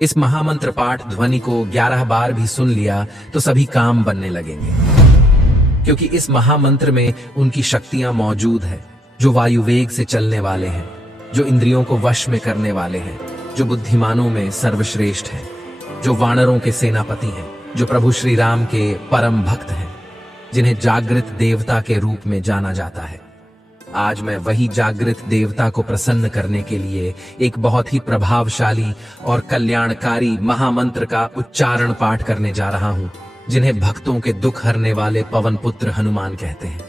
इस महामंत्र पाठ ध्वनि को 11 बार भी सुन लिया तो सभी काम बनने लगेंगे, क्योंकि इस महामंत्र में उनकी शक्तियां मौजूद है, जो वायु वेग से चलने वाले हैं, जो इंद्रियों को वश में करने वाले हैं, जो बुद्धिमानों में सर्वश्रेष्ठ है, जो वानरों के सेनापति हैं, जो प्रभु श्री राम के परम भक्त हैं, जिन्हें जागृत देवता के रूप में जाना जाता है। आज मैं वही जागृत देवता को प्रसन्न करने के लिए एक बहुत ही प्रभावशाली और कल्याणकारी महामंत्र का उच्चारण पाठ करने जा रहा हूं, जिन्हें भक्तों के दुख हरने वाले पवन पुत्र हनुमान कहते हैं।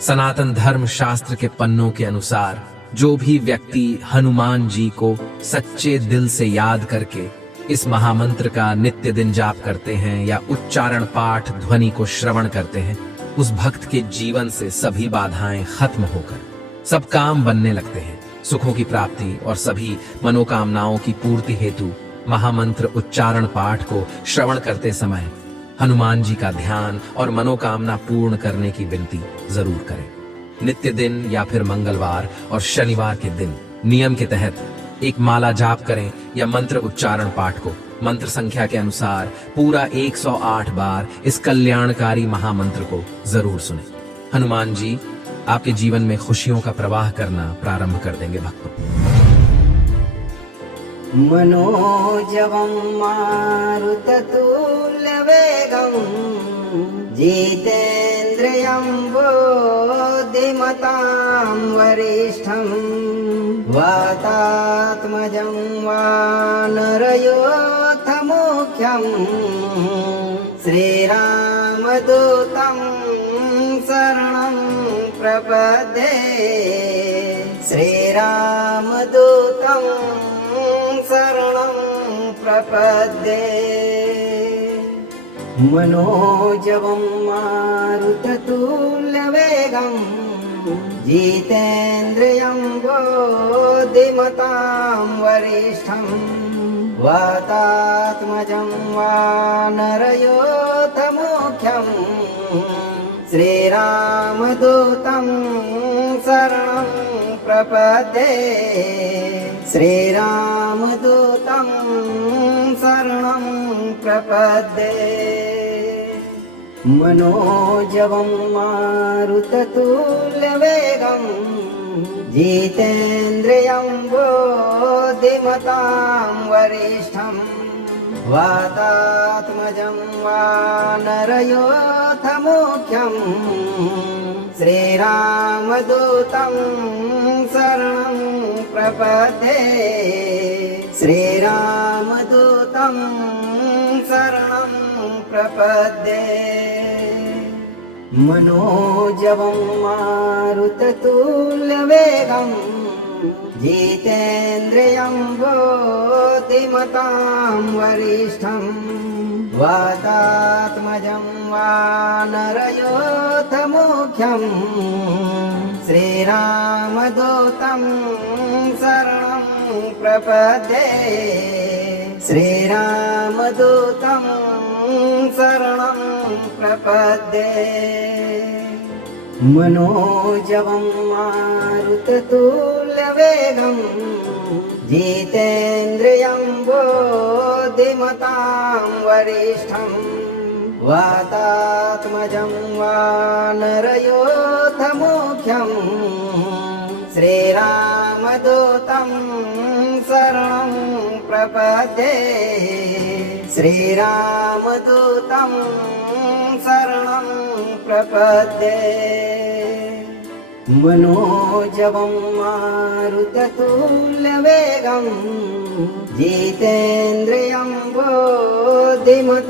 सनातन धर्म शास्त्र के पन्नों के अनुसार जो भी व्यक्ति हनुमान जी को सच्चे दिल से याद करके इस महामंत्र का नित्य दिन जाप करते हैं या उच्चारण पाठ ध्वनि को श्रवण करते हैं, उस भक्त के जीवन से सभी बाधाएं खत्म होकर सब काम बनने लगते हैं। सुखों की प्राप्ति और सभी मनोकामनाओं की पूर्ति हेतु महामंत्र उच्चारण पाठ को श्रवण करते समय हनुमान जी का ध्यान और मनोकामना पूर्ण करने की विनती जरूर करें। नित्य दिन या फिर मंगलवार और शनिवार के दिन नियम के तहत एक माला जाप करें या मंत्र उच्चारण पाठ को मंत्र संख्या के अनुसार पूरा 108 बार इस कल्याणकारी महामंत्र को जरूर सुने। हनुमान जी आपके जीवन में खुशियों का प्रवाह करना प्रारंभ कर देंगे। भक्तों, मनोजवं मारुततुल्यवेगं जितेन्द्रियं बुद्धिमतां वरिष्ठं वातात्मजं वानरयोथमुख्यं श्रीरामदूतं शरणं प्रपद्ये। श्रीरामदूतं शरणं प्रपद्ये। मनोजवं मारुततुल्यवेगं जितेन्द्रियं बुद्धिमतां वरिष्ठं वातात्मजं वानरयोथमुख्यं श्रीरामदूतं शरणं प्रपद्ये। श्रीरामदूतं शरणं प्रपद्ये। मनोजवं मारुततुल्यवेगं जितेन्द्रियं बुद्धिमतां वरिष्ठं वातात्मजं वानरयोथमुख्यं श्रीरामदूतं शरणं प्रपद्ये। श्रीरामदूतं शरणं प्रपद्ये। मनोजवं मारुततुल्यवेगं जितेन्द्रियं बुद्धिमतां वरिष्ठं वातात्मजं वानरयोथमुख्यं श्रीरामदूतं शरणं प्रपद्ये। श्रीरामदूतं शरणं प्रपद्ये। मनोजवं मारुततुल्यवेगं जितेन्द्रियं बुद्धिमतां वरिष्ठं वातात्मजं वानरयोथमुख्यं श्रीरामदूतं शरणं प्रपद्ये। श्रीरामदूतं शरणं प्रपद्ये। मनोजवं मारुततुल्यवेगं जितेन्द्रियं बुद्धिमतां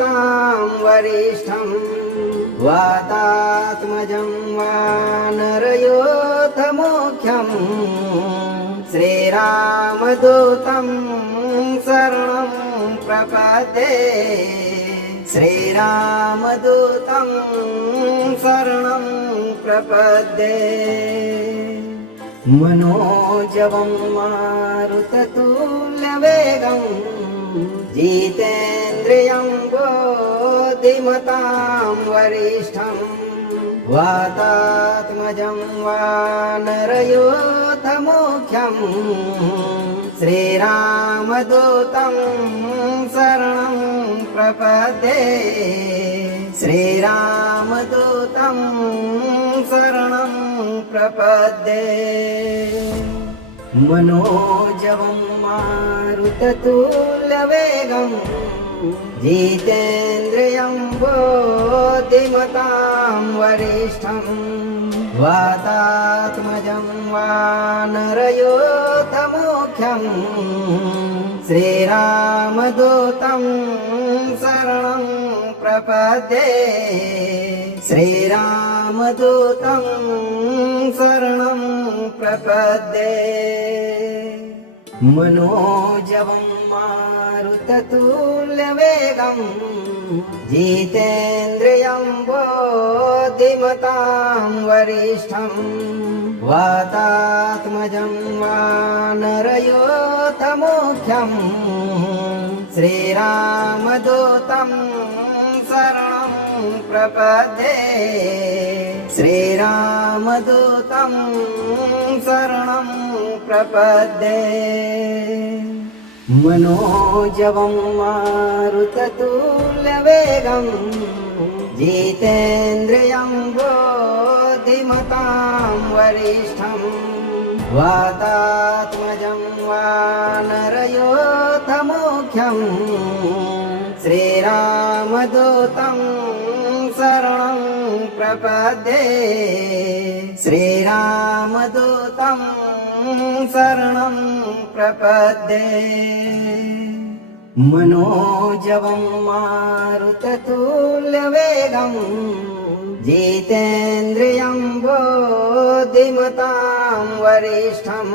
वरिष्ठं वातात्मजं वानरयोथमुख्यं श्रीरामदूतं शरणं प्रपद्ये। श्रीरामदूतं शरणं प्रपद्ये। मनोजवं मारुततुल्यवेगं जितेन्द्रियं बुद्धिमतां वरिष्ठं वातात्मजं वानरयोथमुख्यं श्रीरामदूतं प्रपद्ये श्रीरामदूतं शरणं प्रपद्ये मनोजवं मारुततुल्यवेगं जितेन्द्रियं बुद्धिमतां वरिष्ठं वातात्मजं वानरयोधमुख्यं श्रीरामदूतं शरणं प्रपद्ये श्रीरामदूतं शरणं प्रपद्ये मनोजवं मारुततुल्यवेगं जितेन्द्रियं बुद्धिमतां वरिष्ठं वातात्मजं वानरयोधमुख्यं श्रीरामदूतं शरणं प्रपद्ये श्रीरामदूतं शरणं प्रपद्ये मनोजवं मारुततुल्यवेगं जितेन्द्रियं बुद्धिमतां वरिष्ठं वातात्मजं वानरयोधमुख्यं श्रीरामदूतं शरणं प्रपद्ये श्रीरामदूतं शरणं प्रपद्ये मनोजवं मारुततुल्यवेगं जितेन्द्रियं बुद्धिमतां वरिष्ठं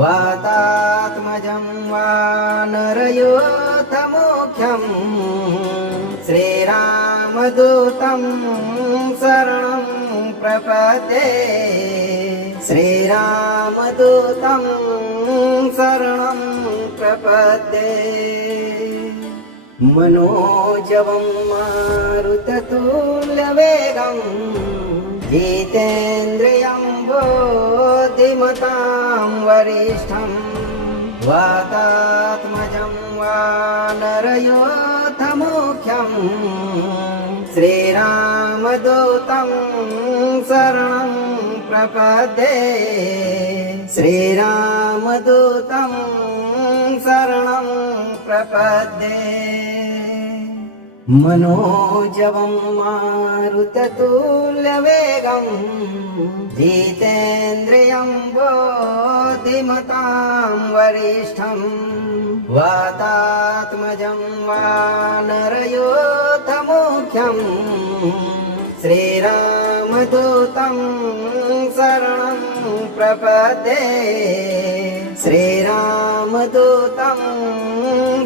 वातात्मजं वानरयोधमुख्यं श्रीरामदूतं शरणं प्रपद्ये श्रीरामदूतं शरणं प्रपद्ये मनोजवं मारुततुल्यवेगं जितेन्द्रियं बुद्धिमतां वरिष्ठं वातात्मजं वानरयोधमुख्यं श्रीरामदूतं शरणं प्रपद्ये श्रीरामदूतं शरणं प्रपद्ये मनोजवं मारुततुल्यवेगं जितेन्द्रियं बुद्धिमतां वरिष्ठं वातात्मजं वानरयोधमुख्यं श्रीरामदूतं शरणं प्रपद्ये श्रीरामदूतं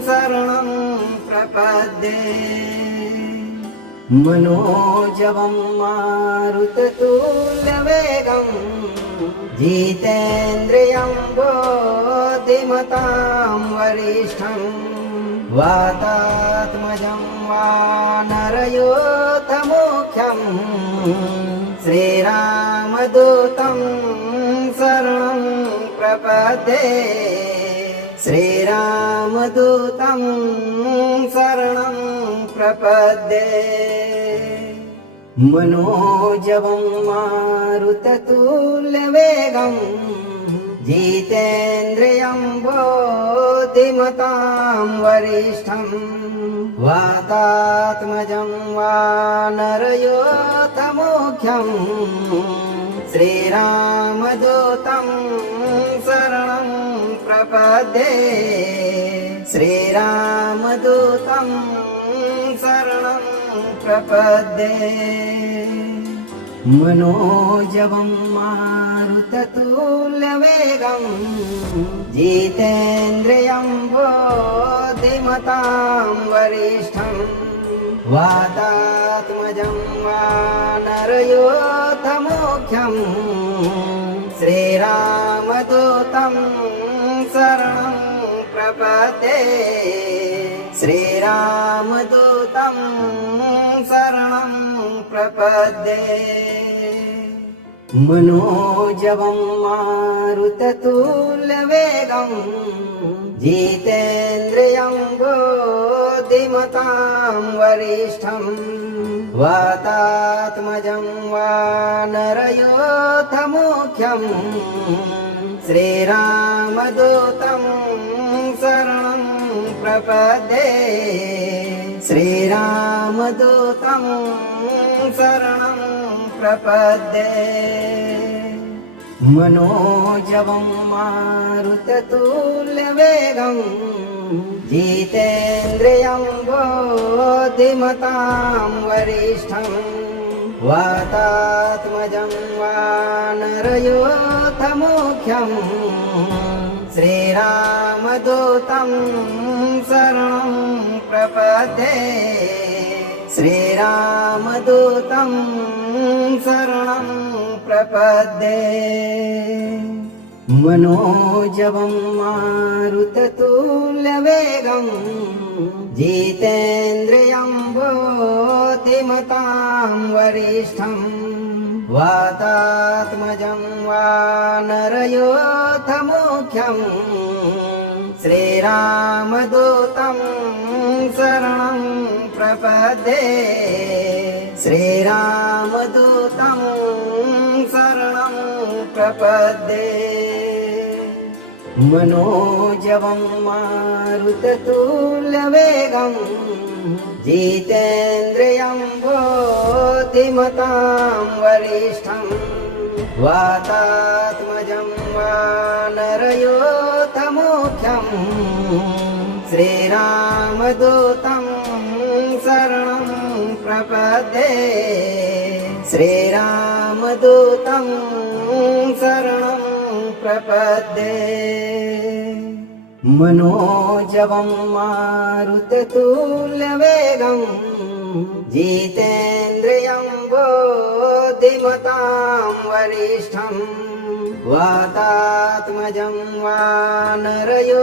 शरणं प्रपद्ये मनोजवं मारुततुल्यवेगं जितेन्द्रियं बुद्धिमतां वरिष्ठं वातात्मजं वानरयोधमुख्यं श्रीरामदूतं शरणं प्रपद्ये श्रीरामदूतं शरणं प्रपद्ये मनोजवं मारुततुल्यवेगं जितेन्द्रियं बुद्धिमतां वरिष्ठं वातात्मजं वानरयोधमुख्यं श्रीरामदूतं शरणं प्रपद्ये श्रीरामदूतं शरणं प्रपद्ये मनोजवं मारुततुल्यवेगं जितेन्द्रियं बुद्धिमतां वरिष्ठं वातात्मजं वानरयोधमुख्यं श्रीरामदूतं शरणं प्रपद्ये श्रीरामदूतं शरणं प्रपद्ये मनोजवं मारुततुल्यवेगं जितेन्द्रियं धीमतां वरिष्ठं वातात्मजं वानरयोथमुख्यं श्रीरामदूतं शरणं प्रपद्ये श्रीरामदूतं शरणं प्रपद्ये मनोजवं मारुततुल्यवेगं जितेन्द्रियं बुद्धिमतां वरिष्ठं वातात्मजं वानरयोथमुख्यं श्रीरामदूतं शरणं प्रपद्ये श्रीरामदूतं शरणं प्रपद्ये मनोजवं मारुततुल्यवेगं जितेन्द्रियं बुद्धिमतां वरिष्ठं वातात्मजं वानरयोथमुख्यं श्रीरामदूतं शरणं प्रपद्ये श्रीरामदूतं शरणं प्रपद्ये मनोजवं मारुततुल्यवेगं जितेन्द्रियं बुद्धिमतां वरिष्ठं वातात्मजं वानरयोथमुख्यं श्रीरामदूतं शरणं प्रपद्ये श्रीरामदूतं शरणं प्रपद्ये मनोजवं मारुततुल्यवेगं जितेन्द्रियं बुद्धिमतां वरिष्ठं वातात्मजं वानरयोथमुख्यं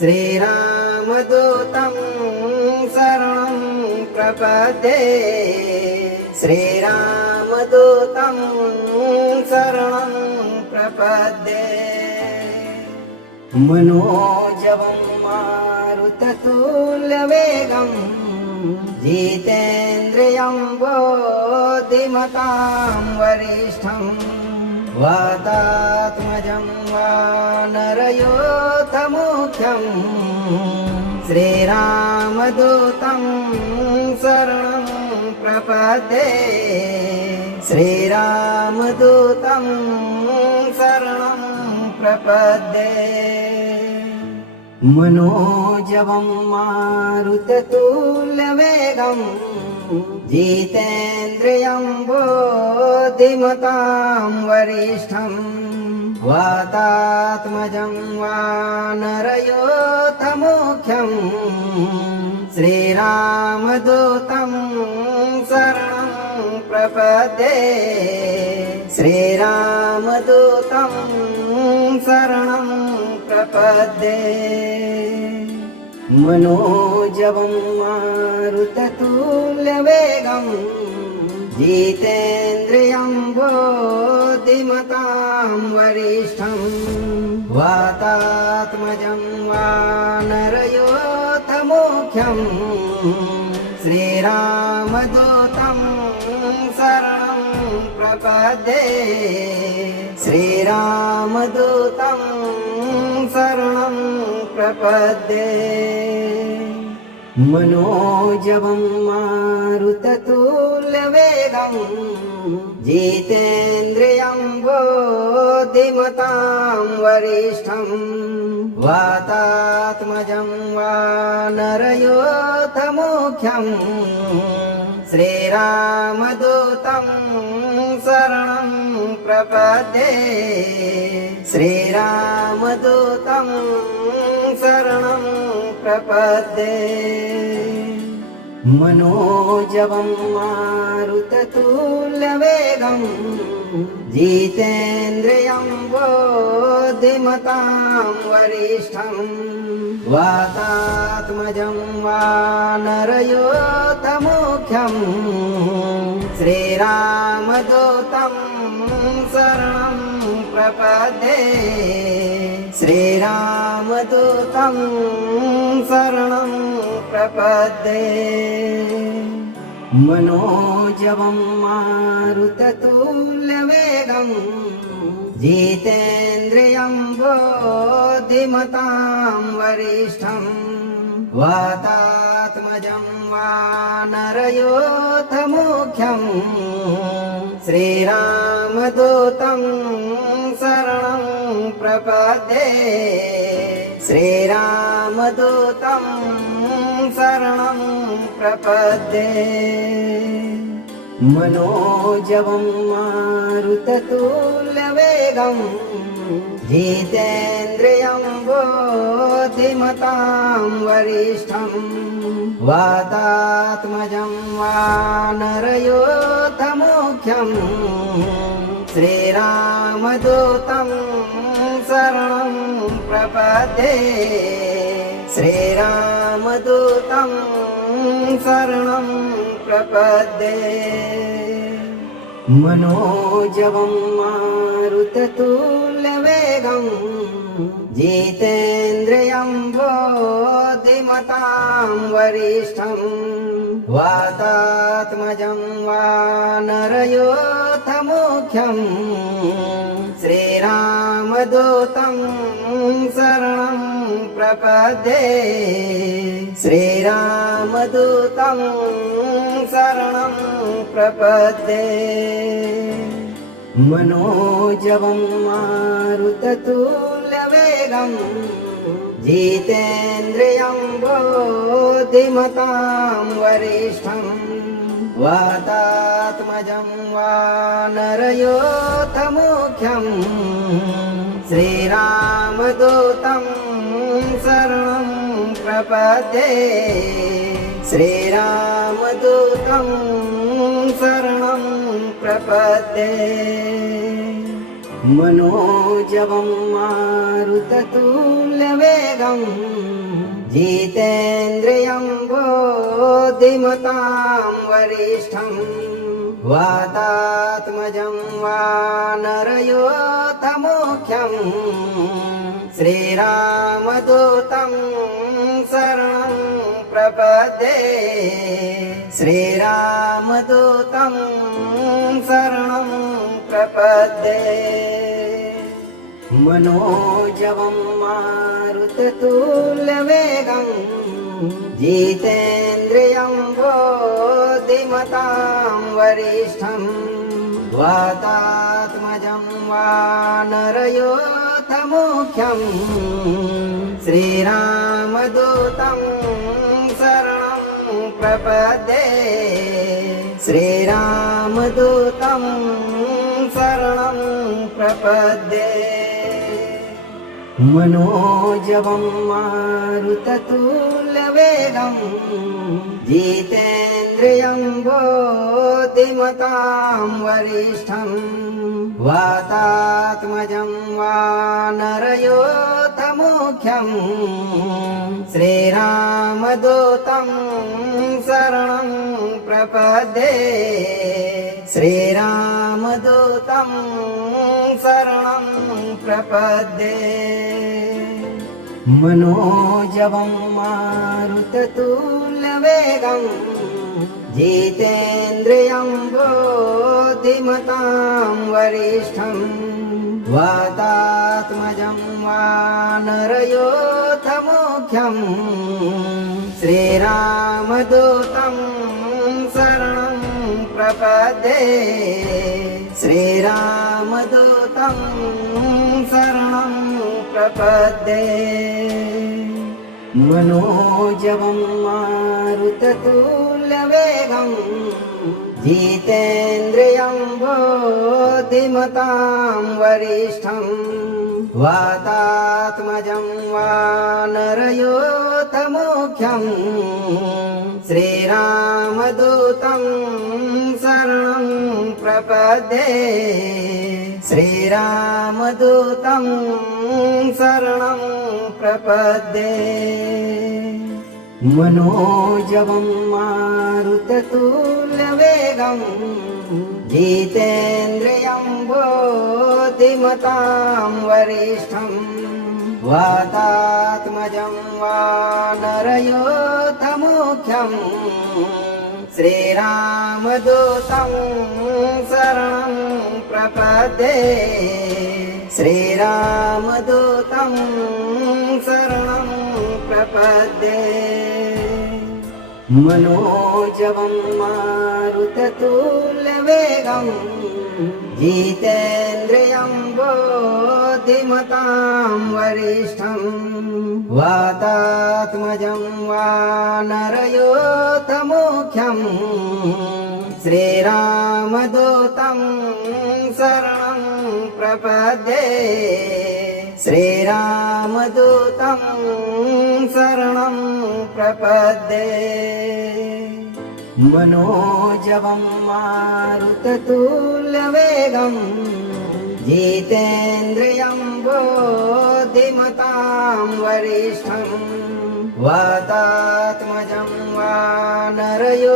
श्रीरामदूतं शरणं प्रपद्ये श्रीरामदूतं शरणं प्रपद्ये मनोजवं मारुततुल्यवेगं जितेन्द्रियं बुद्धिमतां वरिष्ठं वातात्मजं वानरयोथमुख्यं श्रीरामदूतं शरणं प्रपद्ये श्रीरामदूतं शरणं प्रपद्ये मनोजवं मारुततुल्यवेगं जितेन्द्रियं बुद्धिमतां वरिष्ठं वातात्मजं वानरयोथमुख्यं श्रीरामदूतं शरणं प्रपद्ये श्रीरामदूतं शरणं प्रपद्ये मनोजवं मारुततुल्यवेगं जितेन्द्रियं बुद्धिमतां वरिष्ठं वातात्मजं वानरयोथमुख्यं श्रीरामदूतं शरणं प्रपद्ये श्रीरामदूतं शरणं प्रपद्ये मनोजवं मारुततुल्यवेगं जितेन्द्रियं बुद्धिमतां वरिष्ठं वातात्मजं वानरयोथमुख्यं श्रीरामदूतं शरणं प्रपद्ये श्रीरामदूतं शरणं प्रपद्ये मनोजवं मारुततुल्यवेगं जितेन्द्रियं बुद्धिमतां वरिष्ठं वातात्मजं वानरयोथमुख्यं श्रीरामदूतं शरणं प्रपद्ये श्रीरामदूतं शरणं प्रपद्ये मनोजवं मारुततुल्यवेगं जितेन्द्रियं बुद्धिमतां वरिष्ठं वातात्मजं वानरयोथमुख्यं श्रीरामदूतं शरणं प्रपद्ये श्रीरामदूतं शरणं प्रपद्ये मनोजवं मारुततुल्यवेगं जितेन्द्रियं बुद्धिमतां वरिष्ठं वातात्मजं वानरयोथमुख्यं श्रीरामदूतं शरणं प्रपद्ये श्रीरामदूतं शरणं प्रपद्ये मनोजवं मारुततुल्यवेगं जितेन्द्रियं बुद्धिमतां वरिष्ठं वातात्मजं वानरयोथमुख्यं श्रीरामदूतं शरणं प्रपद्ये श्रीरामदूतं शरणं प्रपद्ये मनोजवं मारुततुल्यवेगं जितेन्द्रियं बुद्धिमतां वरिष्ठं वातात्मजं वानरयोथमुख्यं श्रीरामदूतं शरणं प्रपद्ये श्रीरामदूतं शरणं प्रपद्ये मनोजवं मारुततुल्यवेगं जितेन्द्रियं बुद्धिमतां वरिष्ठं वातात्मजं वानरयोथमुख्यं श्रीरामदूतं शरणं प्रपद्ये श्रीरामदूतं शरणं प्रपद्ये मनोजवं मारुततुल्यवेगं जितेन्द्रियं बुद्धिमतां वरिष्ठं वातात्मजं वानरयोथमुख्यं श्रीरामदूतं शरणं प्रपद्ये श्रीरामदूतं शरणं प्रपद्ये मनोजवं मारुततुल्यवेगं जितेन्द्रियं बुद्धिमतां वरिष्ठं वातात्मजं वानरयोथमुख्यं श्रीरामदूतं शरणं प्रपद्ये श्रीरामदूतं शरणं प्रपद्ये मनोजवं मारुततुल्यवेगं जितेन्द्रियं बुद्धिमतां वरिष्ठं वातात्मजं वानरयोथमुख्यं श्रीरामदूतं शरणं प्रपद्ये श्रीरामदूतं शरणं प्रपद्ये मनोजवं मारुततुल्यवेगं जितेन्द्रियं बुद्धिमतां वरिष्ठं वातात्मजं वानरयोथमुख्यं श्रीरामदूतं शरणं प्रपद्ये श्रीरामदूतं शरणं प्रपद्ये मनोजवं मारुततुल्यवेगं जितेन्द्रियं बुद्धिमतां वरिष्ठं वातात्मजं वानरयोथमुख्यं श्रीरामदूतं शरणं प्रपद्ये श्रीरामदूतं शरणं प्रपद्ये मनोजवं मारुततुल्यवेगं जितेन्द्रियं बुद्धिमतां वरिष्ठं वातात्मजं वानरयोथमुख्यं श्रीरामदूतं शरणं प्रपद्ये श्रीरामदूतं शरणं प्रपद्ये मनोजवं मारुततुल्यवेगं जितेन्द्रियं बुद्धिमतां वरिष्ठं वातात्मजं वानरयोथमुख्यं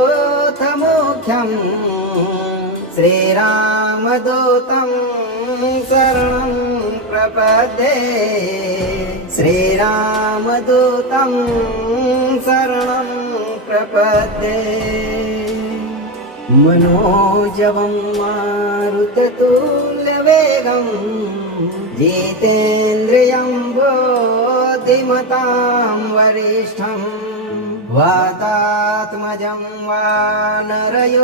श्रीरामदूतं शरणं प्रपद्ये श्रीरामदूतं शरणं प्रपद्ये मनोजवं मारुततुल्यवेगं जितेन्द्रियं बुद्धिमतां वरिष्ठं वातात्मजं वानरयोथमुख्यं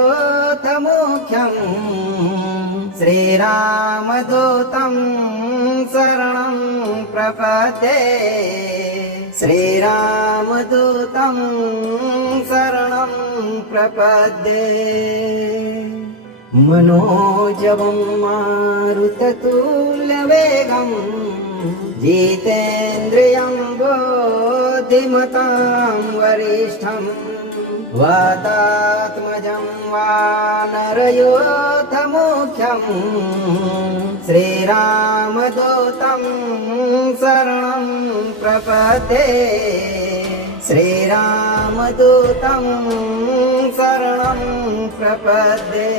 श्रीरामदूतं शरणं प्रपद्ये श्रीरामदूतं शरणं प्रपद्ये मनोजवं मारुततुल्यवेगं जितेन्द्रियं बुद्धिमतां वरिष्ठं वातात्मजं वानरयोथमुख्यं श्रीरामदूतं शरणं प्रपद्ये श्रीरामदूतं शरणं प्रपद्ये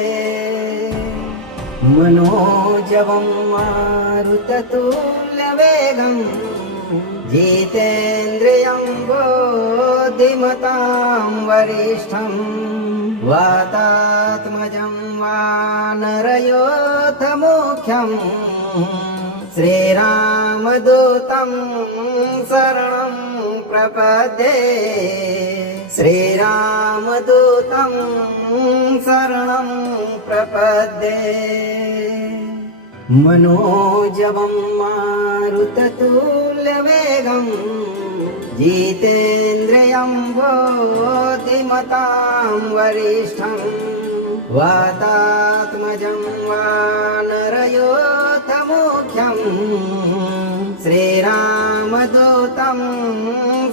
मनोजवं मारुततुल्यवेगं जितेन्द्रियं बुद्धिमतां वरिष्ठं वातात्मजं वानरयोथमुख्यं श्रीरामदूतं शरणं प्रपद्ये श्रीरामदूतं शरणं प्रपद्ये मनोजवं मारुततुल्यवेगं जितेन्द्रियं बुद्धिमतां वरिष्ठं वातात्मजं वानरयोथमुख्यं श्रीरामदूतं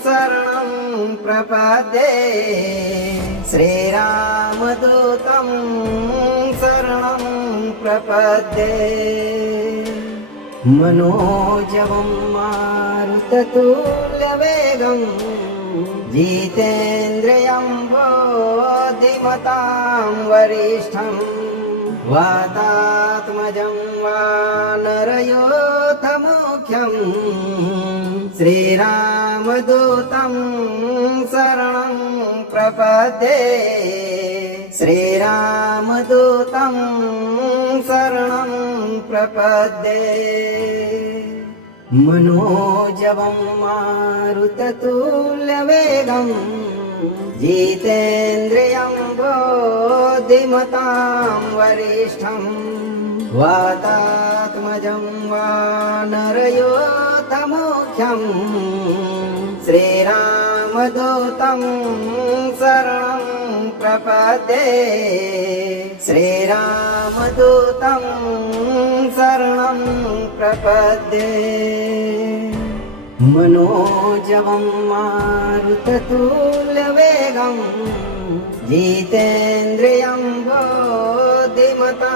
शरणं प्रपद्ये श्रीरामदूतं शरणं प्रपद्ये मनोजवं मारुततुल्यवेगं जितेन्द्रियं बुद्धिमतां वरिष्ठं वातात्मजं वानरयोथमुख्यं श्रीरामदूतं शरणं प्रपद्ये श्रीरामदूतं शरणं प्रपद्ये मनोजवं मारुततुल्यवेगं जितेन्द्रियं बुद्धिमतां वरिष्ठं वातात्मजं वानरयोथमुख्यं श्रीरामदूतं शरणं प्रपद्ये श्रीरामदूतं शरणं प्रपद्ये मनोजवं मारुततुल्यवेगं जितेन्द्रियं बुद्धिमतां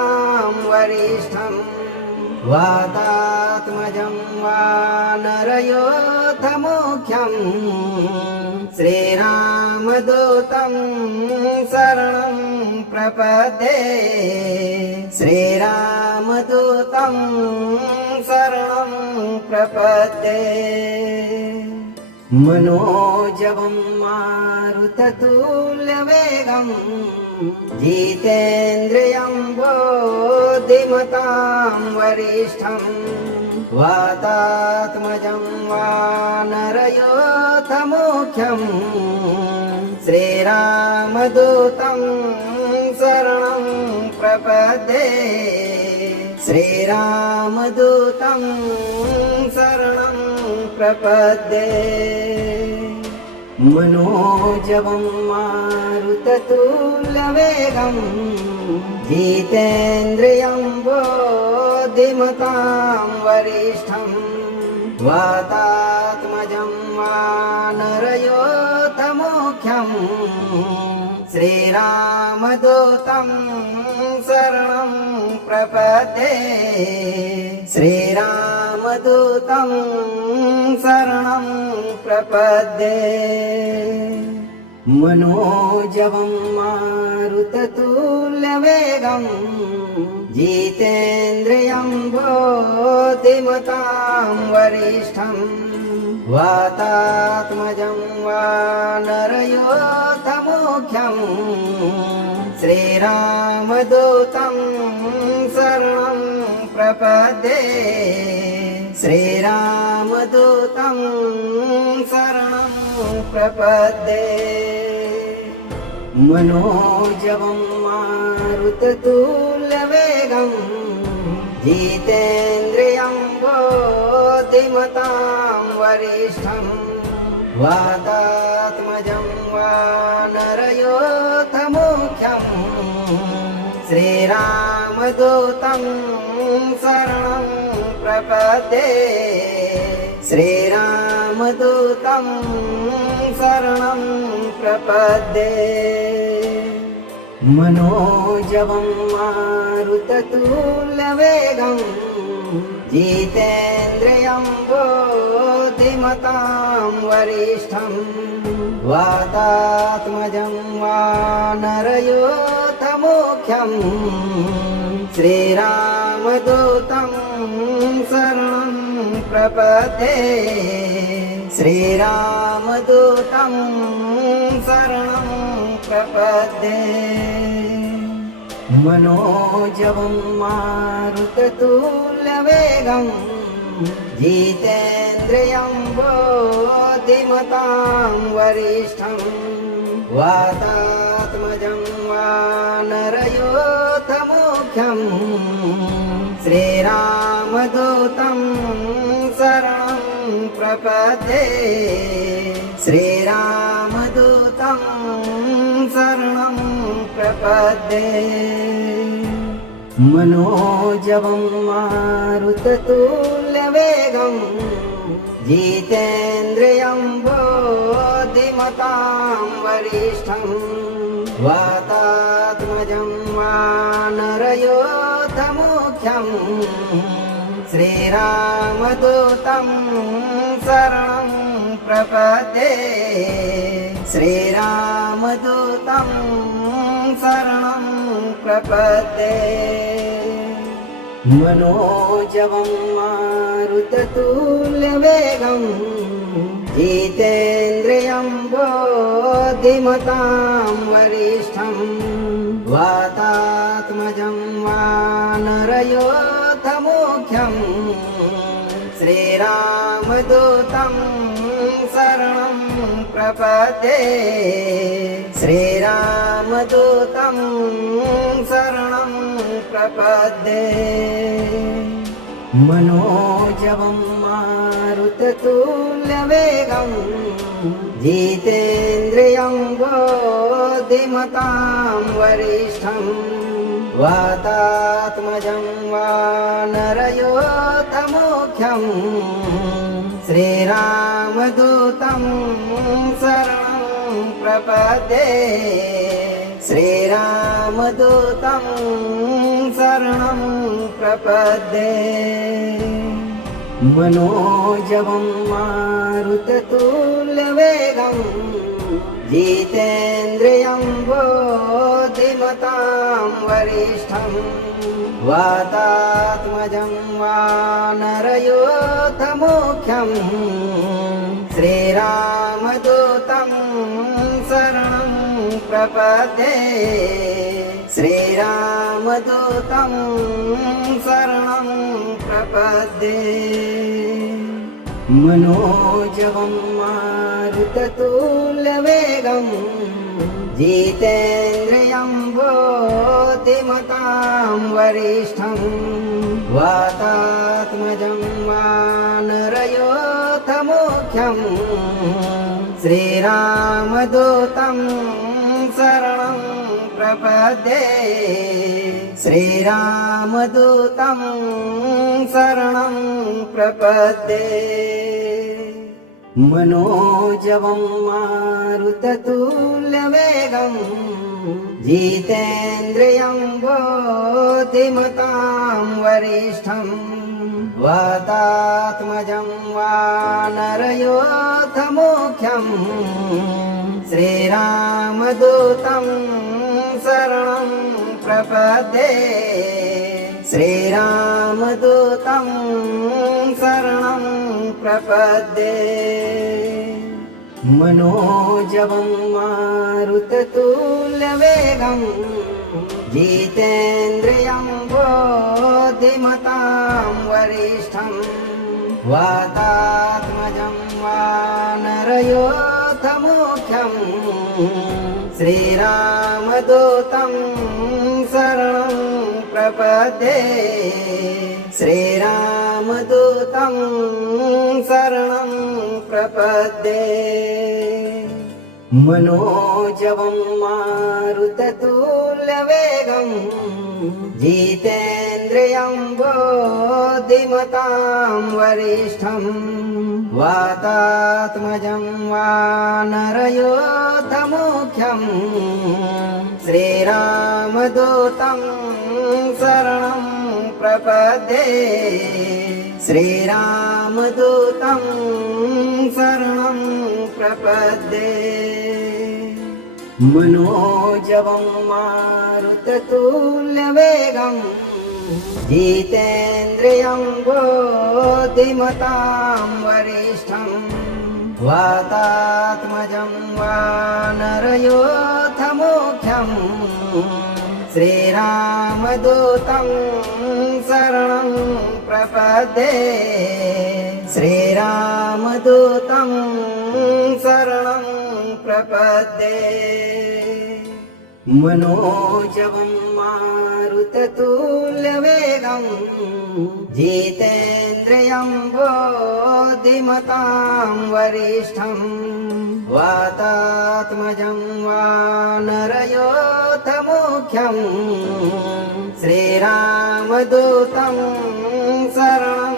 वरिष्ठं वातात्मजं वानरयोथमुख्यं श्रीरामदूतं शरणं प्रपद्ये श्रीरामदूतं शरणं प्रपद्ये मनोजवं मारुततुल्यवेगं जितेन्द्रियं बुद्धिमतां वरिष्ठं वातात्मजं वानरयोथमुख्यं श्रीरामदूतं शरणं प्रपद्ये श्रीरामदूतं शरणं प्रपद्ये मनोजवं मारुततुल्यवेगं जितेन्द्रियं बुद्धिमतां वरिष्ठं वातात्मजं वानरयोथमुख्यं श्रीरामदूतं शरणं प्रपद्ये श्रीरामदूतं शरणं प्रपद्ये मनोजवं मारुततुल्यवेगं जितेन्द्रियं बुद्धिमतां वरिष्ठं वातात्मजं वानरयोथमुख्यं श्रीरामदूतं शरणं प्रपद्ये श्रीरामदूतं शरणं प्रपद्ये मनोजवं मारुततुल्यवेगं जितेन्द्रियं बुद्धिमतां वरिष्ठं वातात्मजं वानरयोथमुख्यं श्रीरामदूतं शरणं प्रपद्ये श्रीरामदूतं शरणं प्रपद्ये मनोजवं मारुततुल्यवेगं जितेन्द्रियं बुद्धिमतां वरिष्ठं वातात्मजं वानरयोथमुख्यं श्रीरामदूतं शरणं प्रपद्ये श्रीरामदूतं शरणं प्रपद्ये मनोजवं मारुततुल्यवेगं जितेन्द्रियं बुद्धिमतां वरिष्ठं वातात्मजं वानरयोथमुख्यं श्रीरामदूतं शरणं प्रपद्ये श्रीरामदूतं शरणं प्रपद्ये मनोजवं मारुततुल्यवेगं जितेन्द्रियं बुद्धिमतां वरिष्ठं वातात्मजं वानरयोथमुख्यं श्रीरामदूतं शरणं प्रपद्ये श्रीरामदूतं शरणं प्रपद्ये मनोजवं मारुततुल्यवेगं जितेन्द्रियं बुद्धिमतां वरिष्ठं वातात्मजं वानरयोथमुख्यं श्रीरामदूतं शरणं प्रपद्ये श्रीरामदूतं शरणं प्रपद्ये मनोजवं मारुततुल्यवेगं जितेन्द्रियं बुद्धिमतां वरिष्ठं वातात्मजं वानरयोथमुख्यं श्रीरामदूतं शरणं प्रपद्ये श्रीरामदूतं शरणं प्रपद्ये मनोजवं मारुततुल्यवेगं जितेन्द्रियं बुद्धिमतां वरिष्ठं वातात्मजं वानरयोथमुख्यं मुख्यम् श्रीरामदूतं शरणं प्रपद्ये श्रीरामदूतं शरणं प्रपद्ये मनोजवं मारुततुल्यवेगं जितेन्द्रियं बुद्धिमतां वरिष्ठं वातात्मजं वानरयोथमुख्यं श्रीरामदूतं शरणं प्रपद्ये श्रीरामदूतं शरणं प्रपद्ये मनोजवं मारुततुल्यवेगं जितेन्द्रियं बुद्धिमतां वरिष्ठं वातात्मजं वानरयोथमुख्यं श्रीरामदूतं शरणं प्रपद्ये श्रीरामदूतं शरणं प्रपद्ये मनोजवं मारुततुल्यवेगं जितेन्द्रियं बुद्धिमतां वरिष्ठं वातात्मजं वानरयोथमुख्यं श्रीरामदूतं शरणं प्रपद्ये श्रीरामदूतं शरणं प्रपद्ये मनोजवं मारुततुल्यवेगं जितेन्द्रियं बुद्धिमतां वरिष्ठं वातात्मजं वानरयोथमुख्यं श्रीरामदूतं शरणं प्रपद्ये श्रीरामदूतं शरणं प्रपद्ये मनोजवं मारुततुल्यवेगं जितेन्द्रियं बुद्धिमतां वरिष्ठं वातात्मजं वानरयोथमुख्यं श्रीरामदूतं शरणं प्रपद्ये श्रीरामदूतं शरणं प्रपद्ये मनोजवं मारुततुल्यवेगं जितेन्द्रियं बुद्धिमतां वरिष्ठं वातात्मजं वानरयोथमुख्यं श्रीरामदूतं शरणं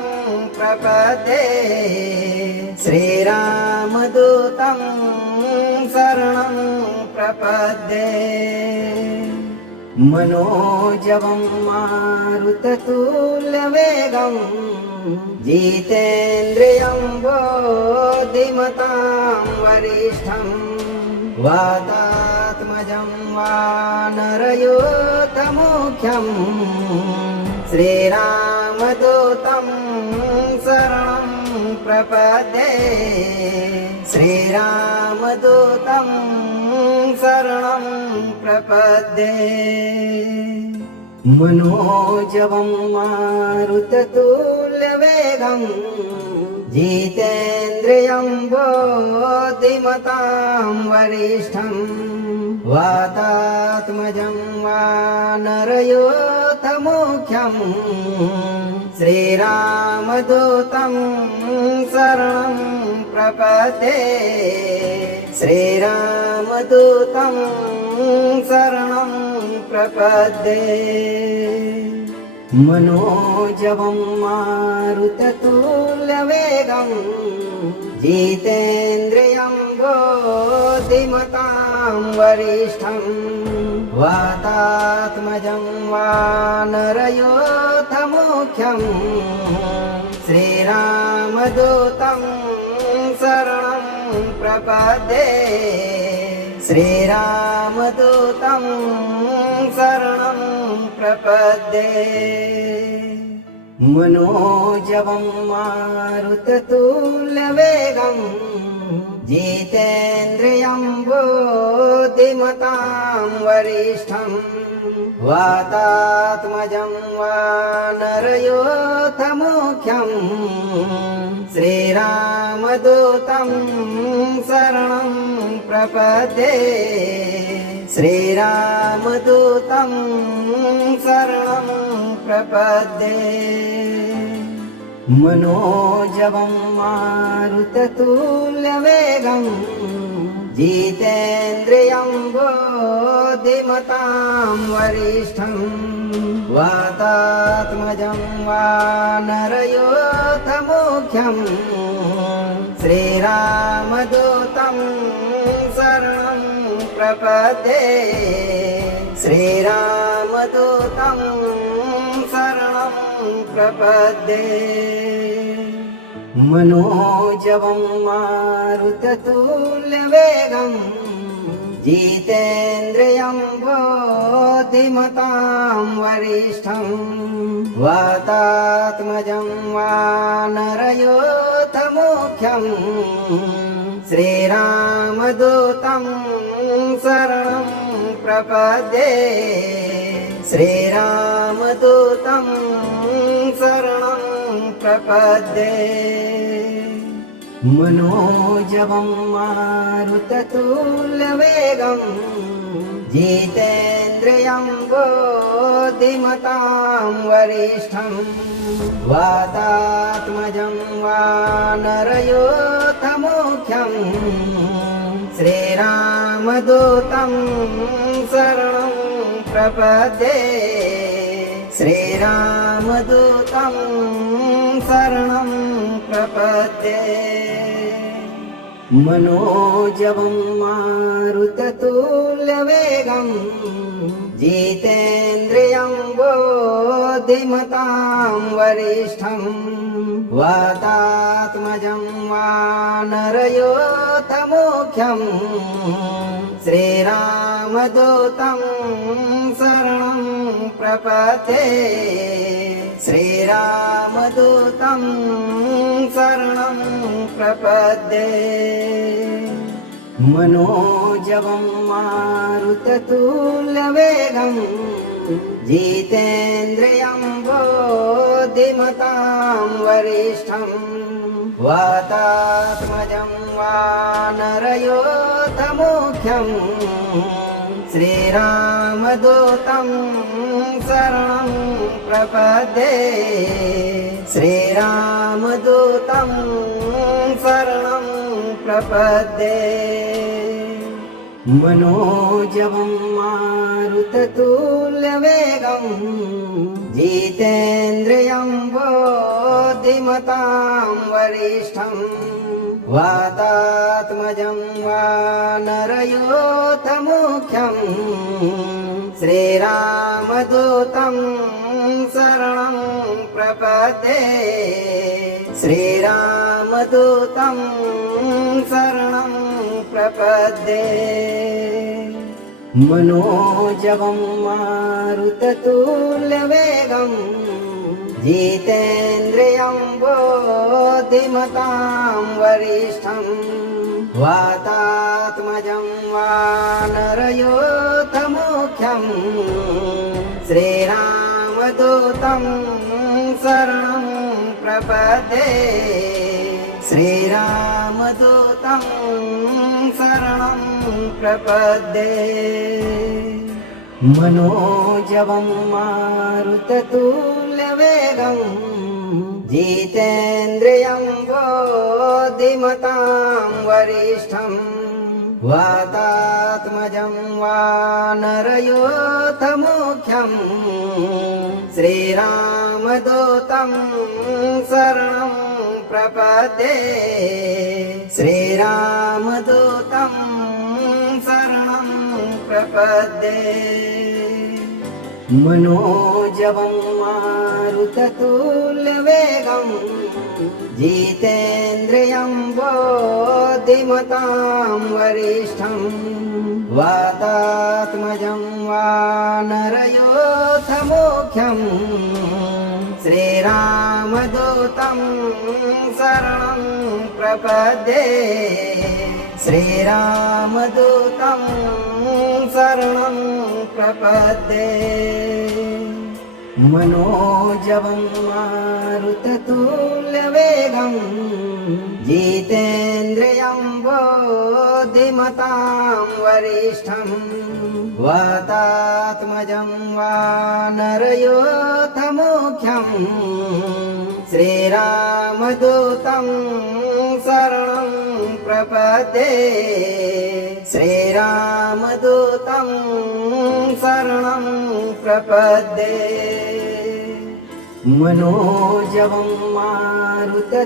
प्रपद्ये श्रीरामदूतं शरणं प्रपद्ये मनोजवं मारुततुल्यवेगं जितेन्द्रियं बुद्धिमतां वरिष्ठं वातात्मजं वानरयोथमुख्यं श्रीरामदूतं शरणं प्रपद्ये श्रीरामदूतं शरणं प्रपद्ये मनोजवं मारुततुल्यवेगं जितेन्द्रियं बुद्धिमतां वरिष्ठं वातात्मजं वानरयोथमुख्यं श्रीरामदूतं शरणं प्रपद्ये श्रीरामदूतं शरणं प्रपद्ये मनोजवं मारुततुल्यवेगं जितेन्द्रियं बुद्धिमतां वरिष्ठं वातात्मजं वानरयोथमुख्यं श्रीरामदूतं शरणं प्रपद्ये श्रीरामदूतं शरणं प्रपद्ये मनोजवं मारुततुल्यवेगं जितेन्द्रियं बुद्धिमतां वरिष्ठं वातात्मजं वानरयोथमुख्यं श्रीरामदूतं शरणं प्रपद्ये श्रीरामदूतं शरणं प्रपद्ये मनोजवं मारुततुल्यवेगं जितेन्द्रियं बुद्धिमतां वरिष्ठं वातात्मजं वानरयोथमुख्यं श्रीरामदूतं शरणं प्रपद्ये श्रीरामदूतं शरणं प्रपद्ये मनोजवं मारुततुल्यवेगं जितेन्द्रियं बुद्धिमतां वरिष्ठं वातात्मजं वानरयोथमुख्यं श्रीरामदूतं शरणं प्रपद्ये श्रीरामदूतं शरणं प्रपद्ये मनोजवं मारुततुल्यवेगं जितेन्द्रियं बुद्धिमतां वरिष्ठं वातात्मजं वानरयोथमुख्यं श्रीरामदूतं शरणं प्रपद्ये श्रीरामदूतं शरणं प्रपद्ये मनोजवं मारुततुल्यवेगं जितेन्द्रियं बुद्धिमतां वरिष्ठं वातात्मजं वानरयोथमुख्यं श्रीरामदूतं शरणं प्रपद्ये श्रीरामदूतं शरणं प्रपद्ये मनोजवं मारुततुल्यवेगं जितेन्द्रियं बुद्धिमतां वरिष्ठं वातात्मजं वानरयोथमुख्यं श्रीरामदूतं शरणं प्रपद्ये श्रीरामदूतं शरणं प्रपद्ये मनोजवं मारुततुल्यवेगं जितेन्द्रियं बुद्धिमतां वरिष्ठं वातात्मजं वानरयोथमुख्यं श्रीरामदूतं शरणं प्रपद्ये श्रीरामदूतं शरणं प्रपद्ये मनोजवं मारुततुल्यवेगं जितेन्द्रियं बुद्धिमतां वरिष्ठं वातात्मजं वानरयोथमुख्यं श्रीरामदूतं शरणं प्रपद्ये श्रीरामदूतं शरणं प्रपद्ये मनोजवं मारुततुल्यवेगं जितेन्द्रियं बुद्धिमतां वरिष्ठं वातात्मजं वानरयोथमुख्यं श्रीरामदूतं शरणं प्रपद्ये श्रीरामदूतं शरणं प्रपद्ये मनोजवं मारुततुल्यवेगं जितेन्द्रियं बुद्धिमतां वरिष्ठं वातात्मजं वानरयोथमुख्यं श्रीरामदूतं शरणं प्रपद्ये श्रीरामदूतं शरणं प्रपद्ये मनोजवं मारुततुल्यवेगं जितेन्द्रियं बुद्धिमतां वरिष्ठं वातात्मजं वानरयोथमुख्यं श्रीरामदूतं शरणं प्रपद्ये श्रीरामदूतं शरणं प्रपद्ये मनोजवं मारुततुल्यवेगं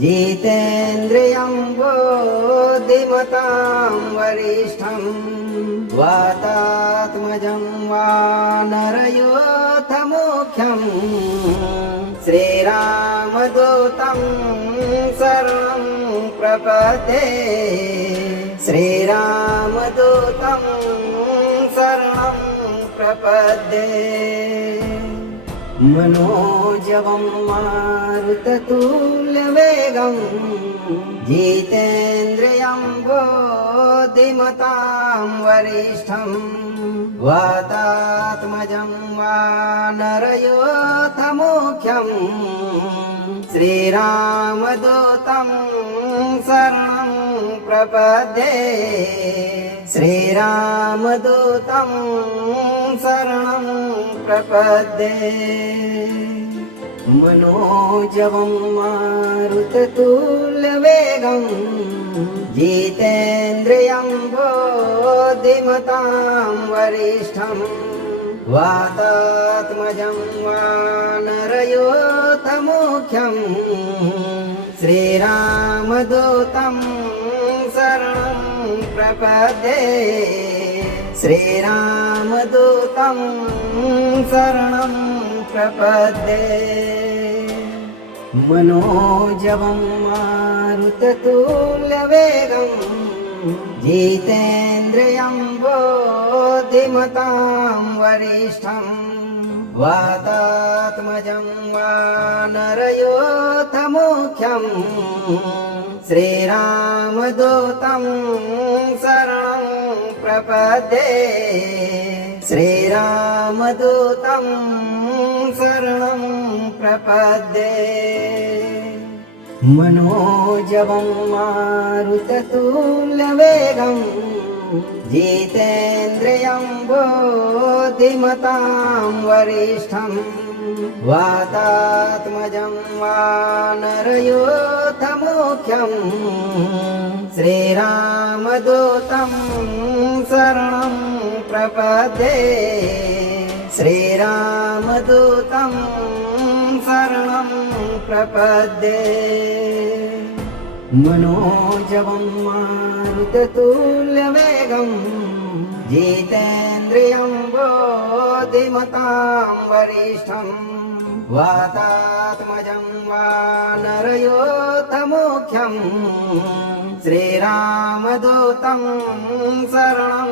जितेन्द्रियं बुद्धिमतां वरिष्ठं वातात्मजं वानरयोथमुख्यं श्रीरामदूतं शरणं प्रपद्ये श्रीरामदूतं शरणं प्रपद्ये मनोजवं मारुततुल्यवेगं जितेन्द्रियं बुद्धिमतां वरिष्ठं वातात्मजं वानरयोथमुख्यं श्रीरामदूतं शरणं प्रपद्ये श्रीरामदूतं शरणं प्रपद्ये मनोजवं मारुततुल्यवेगं जितेन्द्रियं बुद्धिमतां वरिष्ठं वातात्मजं वानरयोथमुख्यं श्रीरामदूतं शरणं प्रपद्ये श्रीरामदूतं शरणं प्रपद्ये मनोजवं मारुततुल्यवेगं जितेन्द्रियं बुद्धिमतां वरिष्ठं वातात्मजं वानरयोथमुख्यं श्रीरामदूतं शरणं प्रपद्ये श्रीरामदूतं शरणं प्रपद्ये मनोजवं मारुततुल्यवेगं जितेन्द्रियं बुद्धिमतां वरिष्ठं वातात्मजं वानरयोथमुख्यं श्रीरामदूतं शरणं प्रपद्ये श्रीरामदूतं शरणं प्रपद्ये मनोजवं मारुततुल्यवेगं जितेन्द्रियं बुद्धिमतां वरिष्ठं वातात्मजं वानरयोथमुख्यं श्रीरामदूतं शरणं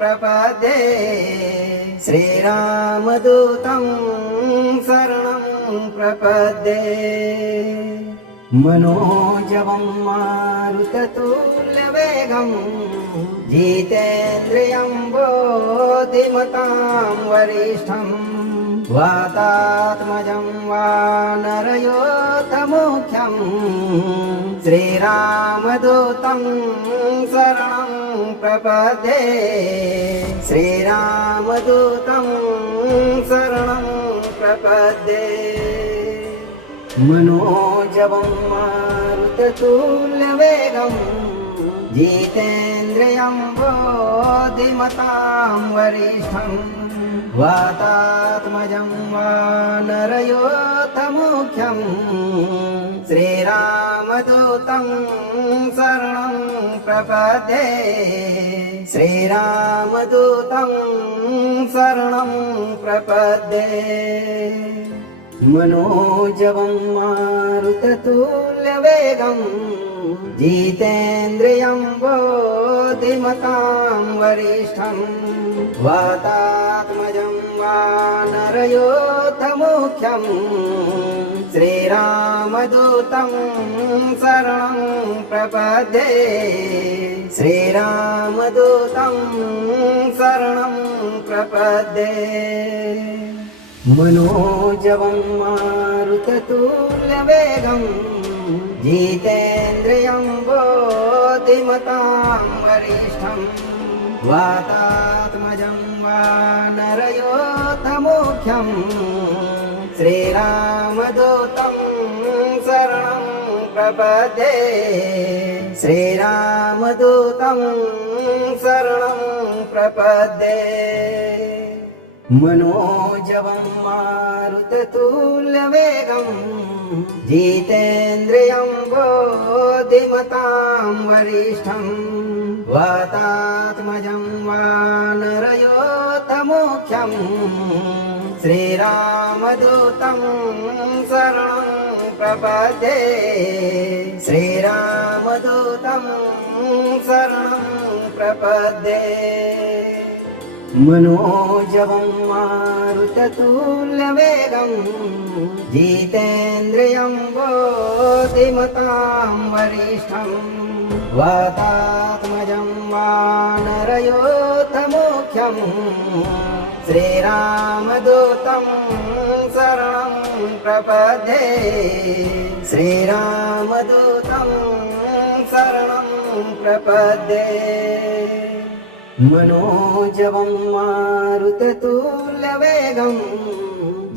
प्रपद्ये श्रीरामदूतं शरणं प्रपद्ये मनोजवं मारुततुल्यवेगं जितेन्द्रियं बुद्धिमतां वरिष्ठं वातात्मजं वानरयोथमुख्यं श्रीरामदूतं शरणं प्रपद्ये श्रीरामदूतं शरणं प्रपद्ये मनोजवं मारुततुल्यवेगं जितेन्द्रियं बुद्धिमतां वरिष्ठं वातात्मजं वानरयोथमुख्यं श्रीरामदूतं शरणं प्रपद्ये श्रीरामदूतं शरणं प्रपद्ये मनोजवं मारुततुल्यवेगं जितेन्द्रियं बुद्धिमतां वरिष्ठं वातात्मजं वानरयोऽथ मुख्यम् श्रीरामदूतं शरणं प्रपद्ये श्रीरामदूतं शरणं प्रपद्ये मनोजवं मारुततुल्यवेगं जितेन्द्रियं बुद्धिमतां वरिष्ठं वातात्मजं वानरयोऽथ मुख्यं श्रीरामदूतं शरणं प्रपद्ये श्रीरामदूतं शरणं प्रपद्ये मनोजवं मारुततुल्यवेगं जितेन्द्रियं बुद्धिमतां वरिष्ठं वातात्मजं वानरयोऽथ मुख्यं श्रीरामदूतं शरणं प्रपद्ये श्रीरामदूतं शरणं प्रपद्ये मनोजवं मारुततुल्यवेगं जितेन्द्रियं बुद्धिमतां वरिष्ठं वातात्मजं वानरयोऽथ मुख्यं श्रीरामदूतं शरणं प्रपद्ये श्रीरामदूतं शरणं प्रपद्ये मनोजवं मारुततुल्यवेगं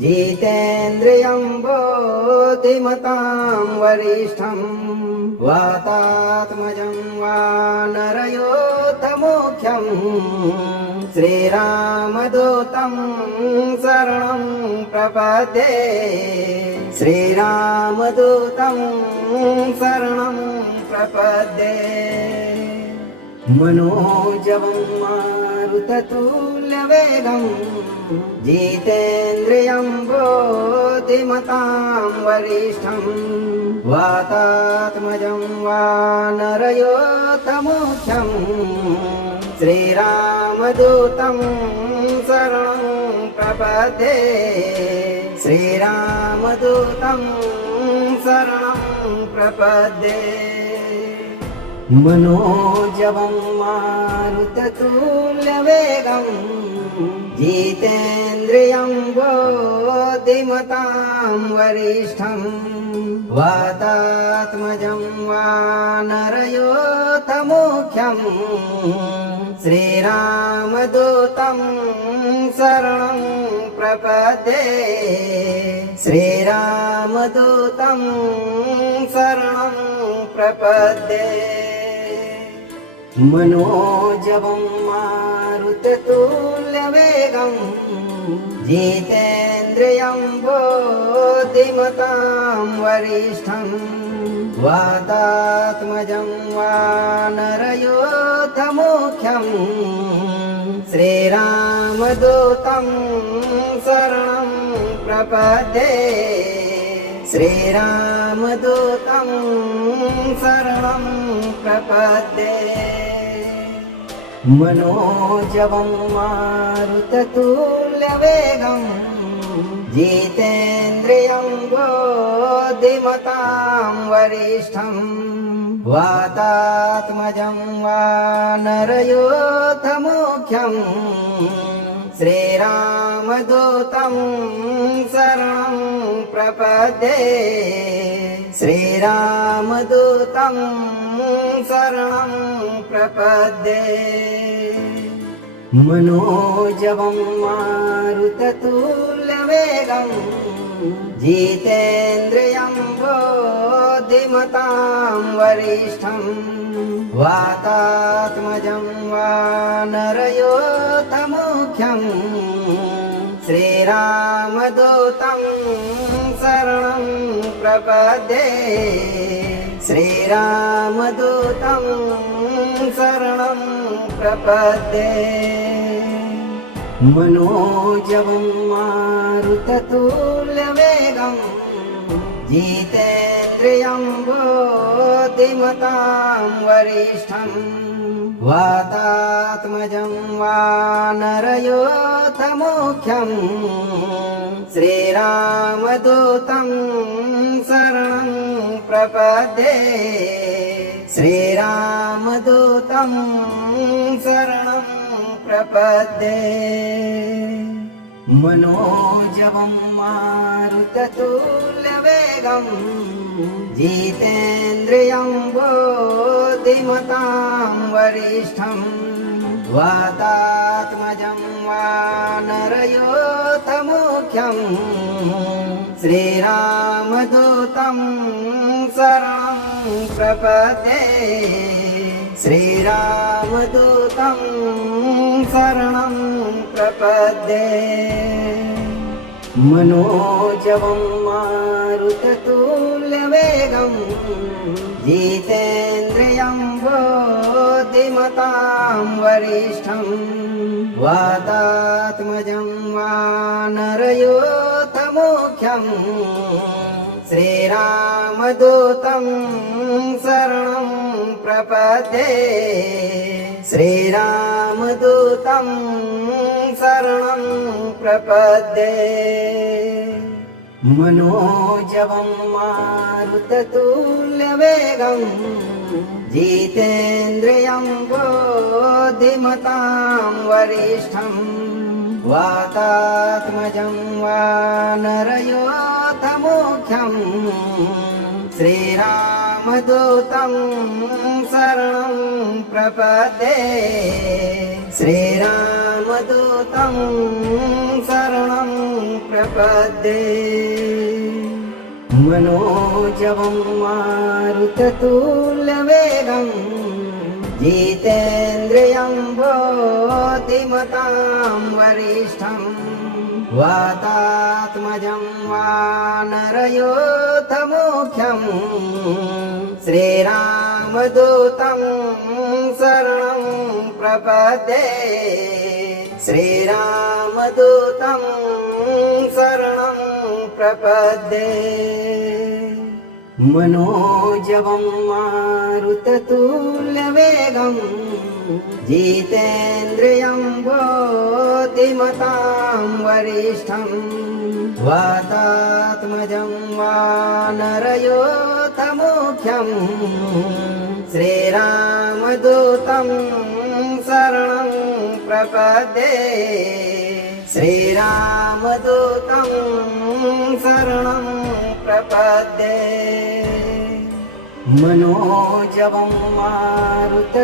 जितेन्द्रियं बुद्धिमतां वरिष्ठं वातात्मजं वानरयोऽथ मुख्यं श्रीरामदूतं शरणं प्रपद्ये श्रीरामदूतं शरणं प्रपद्ये मनोजवं मारुततुल्यवेगं जितेन्द्रियं बुद्धिमतां वरिष्ठं वातात्मजं वानरयोऽथ मुख्यं श्रीरामदूतं शरणं प्रपद्ये श्रीरामदूतं शरणं प्रपद्ये मनोजवं मारुततुल्यवेगं जितेन्द्रियं बुद्धिमतां वरिष्ठं वातात्मजं वानरयोऽथ मुख्यं श्रीरामदूतं शरणं प्रपद्ये श्रीरामदूतं शरणं प्रपद्ये मनोजवं मारुततुल्यवेगं जितेन्द्रियं बुद्धिमतां वरिष्ठं वातात्मजं वानरयोऽथ मुख्यं श्रीरामदूतं शरणं प्रपद्ये श्रीरामदूतं शरणं प्रपद्ये मनोजवं मारुततुल्यवेगं जितेन्द्रियं बुद्धिमतां वरिष्ठं वातात्मजं वानरयोऽथ मुख्यं श्रीरामदूतं शरणं प्रपद्ये श्रीरामदूतं शरणं प्रपद्ये मनोजवं मारुततुल्यवेगं जितेन्द्रियं बुद्धिमतां वरिष्ठं वातात्मजं वानरयोऽथ मुख्यं श्रीरामदूतं शरणं प्रपद्ये श्रीरामदूतं शरणं प्रपद्ये मनोजवं मारुततुल्यवेगं जितेन्द्रियं बुद्धिमतां वरिष्ठं वातात्मजं वानरयोथमुख्यम् श्रीरामदूतं शरणं प्रपद्ये श्रीरामदूतं शरणं प्रपद्ये मनोजवं मारुततुल्यवेगं जितेन्द्रियं बुद्धिमतां वरिष्ठं वातात्मजं वानरयोथमुख्यं श्रीरामदूतं शरणं प्रपद्ये श्रीरामदूतं शरणं प्रपद्ये मनोजवं मारुततुल्यवेगं जितेन्द्रियं बुद्धिमतां वरिष्ठं वातात्मजं वानरयोथमुख्यं श्रीरामदूतं शरणं प्रपद्ये श्रीरामदूतं शरणं प्रपद्ये मनोजवं मारुततुल्यवेगं जितेन्द्रियं बुद्धिमतां वरिष्ठं वातात्मजं वानरयोथमुख्यं श्रीरामदूतं शरणं प्रपद्ये श्रीरामदूतं शरणं प्रपद्ये मनोजवं मारुततुल्यवेगं जितेन्द्रियं बुद्धिमतां वरिष्ठं वातात्मजं वानरयोथमुख्यं श्रीरामदूतं शरणं प्रपद्ये श्रीरामदूतं शरणं प्रपद्ये मनोजवं मारुततुल्यवेगं जितेन्द्रियं बुद्धिमतां वरिष्ठं वातात्मजं वानरयोथमुख्यं श्रीरामदूतं शरणं प्रपद्ये श्रीरामदूतं शरणं प्रपद्ये मनोजवं मारुततुल्यवेगं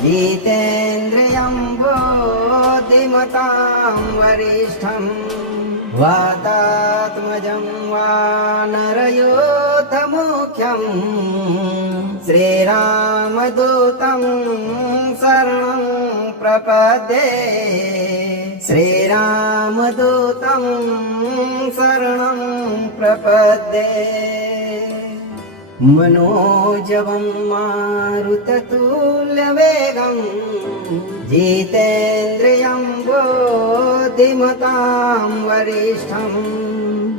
जितेन्द्रियं बुद्धिमतां वरिष्ठं वातात्मजं वानरयोथमुख्यं श्रीरामदूतं शरणं प्रपद्ये श्रीरामदूतं शरणं प्रपद्ये मनोजवं मारुततुल्यवेगं जितेन्द्रियं बुद्धिमतां वरिष्ठं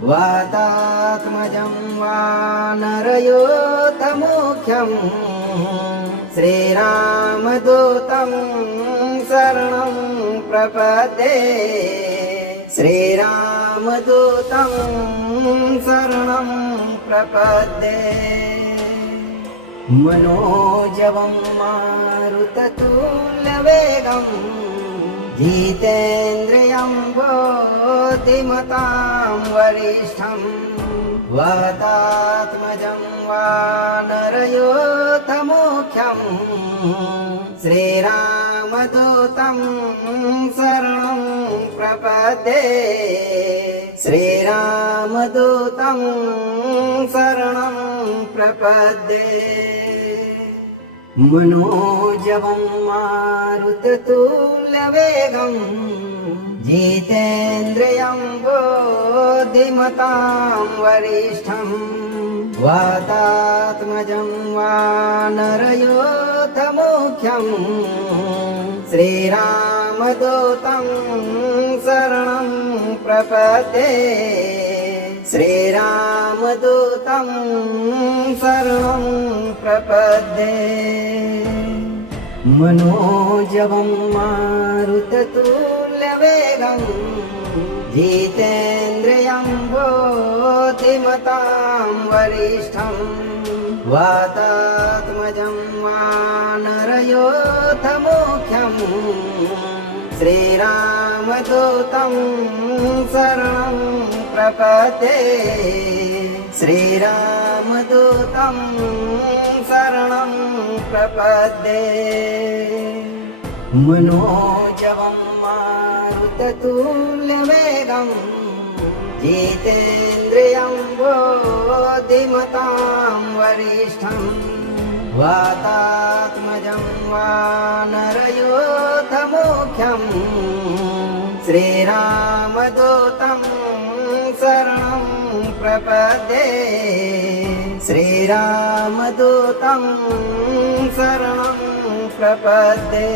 वातात्मजं वानरयोथमुख्यं श्रीरामदूतं शरणं प्रपद्ये श्रीरामदूतं शरणं प्रपद्ये मनोजवं मारुततुल्यवेगं जितेन्द्रियं बुद्धिमतां वरिष्ठं वातात्मजं वानरयोथमुख्यं श्रीरामदूतं शरणं प्रपद्ये श्रीरामदूतं शरणं प्रपद्ये मनोजवं मारुततुल्यवेगं जितेन्द्रियं बुद्धिमतां वरिष्ठं वातात्मजं वानरयोथमुख्यं श्रीरामदूतं शरणं प्रपद्ये श्रीरामदूतं शरणं प्रपद्ये प्रपद्ये मनोजवं मारुततुल्यवेगं जितेन्द्रियं बुद्धिमतां वरिष्ठं वातात्मजं वानरयोधमुख्यं श्रीरामदूतं शरणं प्रपद्ये श्रीरामदूतं शरणं प्रपद्ये मनोजवं मारुततुल्यवेगं जितेन्द्रियं बुद्धिमतां वरिष्ठं वातात्मजं वानरयोधमुख्यं श्रीरामदूतं शरणं प्रपद्ये श्रीरामदूतं शरणं प्रपद्ये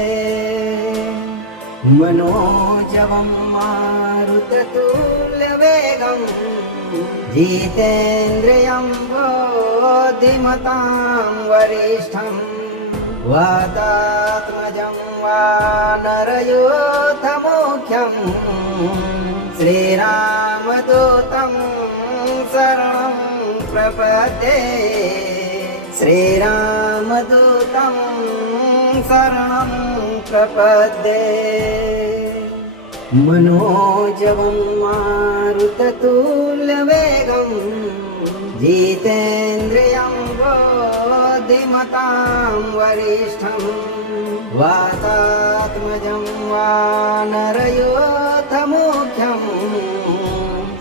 मनोजवं मारुततुल्यवेगं जितेन्द्रियं बुद्धिमतां वरिष्ठं वातात्मजं वानरयोधमुख्यं श्रीरामदूतं शरणं प्रपद्ये श्रीरामदूतं शरणं प्रपद्ये मनोजवं मारुततुल्यवेगं जितेन्द्रियं बुद्धिमतां वरिष्ठं वातात्मजं वानरयोधमुख्यं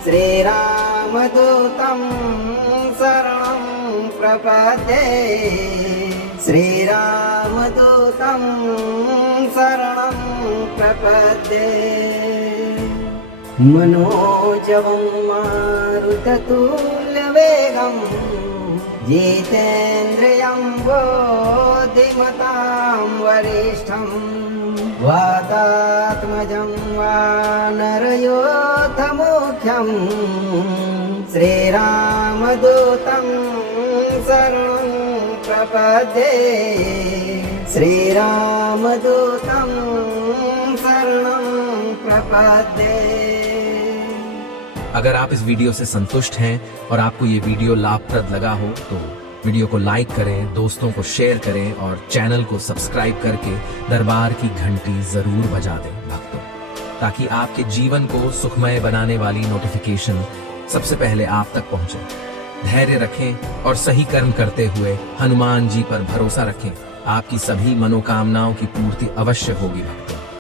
श्रीरामदूतं शरणं प्रपद्ये श्रीरामदूतं शरणं प्रपद्ये मनोजवं मारुततुल्यवेगं जितेन्द्रियं बुद्धिमतां वरिष्ठं वातात्मजं वानरयोधमुख्यं श्रीरामदूतं शरणं प्रपद्ये श्रीरामदूतं शरणं प्रपद्ये। अगर आप इस वीडियो से संतुष्ट हैं और आपको ये वीडियो लाभप्रद लगा हो तो वीडियो को लाइक करें, दोस्तों को शेयर करें और चैनल को सब्सक्राइब करके दरबार की घंटी जरूर बजा दें भक्तों, ताकि आपके जीवन को सुखमय बनाने वाली नोटिफिकेशन सबसे पहले आप तक पहुंचे। धैर्य रखें और सही कर्म करते हुए हनुमान जी पर भरोसा रखें। आपकी सभी मनोकामनाओं की पूर्ति अवश्य होगी भक्तों।